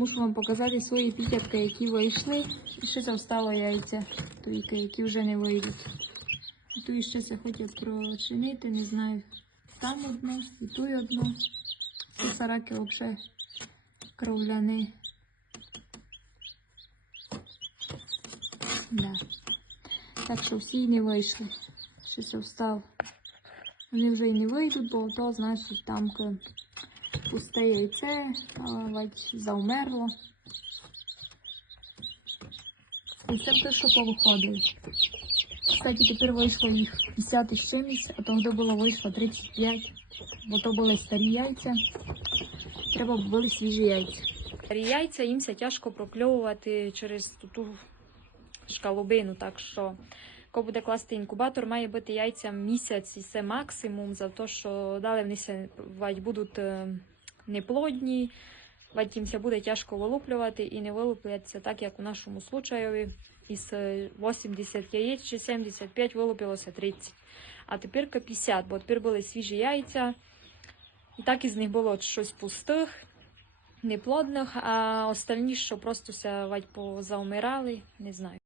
Мушу вам показати свої пітятки, які вийшли. І ще завстало яйця, тільки, які вже не вийдуть. І тут ще це хотів прочинити, не знаю. Там одно, і тут одно. Ці сараки взагалі кровляні. Да. Так що всі й не вийшли. Ще все встав. Вони вже й не вийдуть, бо то, значить, там пусте яйце, ледь завмерло. І це те, що повиходили. Кстати, тепер вийшло їх 50 з чимось, а тоді було вийшло 35, бо то були старі яйця. Треба були свіжі яйця. Старі яйця їмся тяжко прокльовувати через ту, шкалубину, так що коли буде класти інкубатор, має бути яйцям місяць і це максимум, за те, що далі вони се, будуть е, неплодні, їмся буде тяжко вилуплювати і не вилупляться так, як у нашому случаї. Із е, 80 яєць чи 75 вилупилося 30. А тепер 50, бо тепер були свіжі яйця. І так із них було щось пустих, неплодних, а остальні, що просто ся позаумирали, не знаю.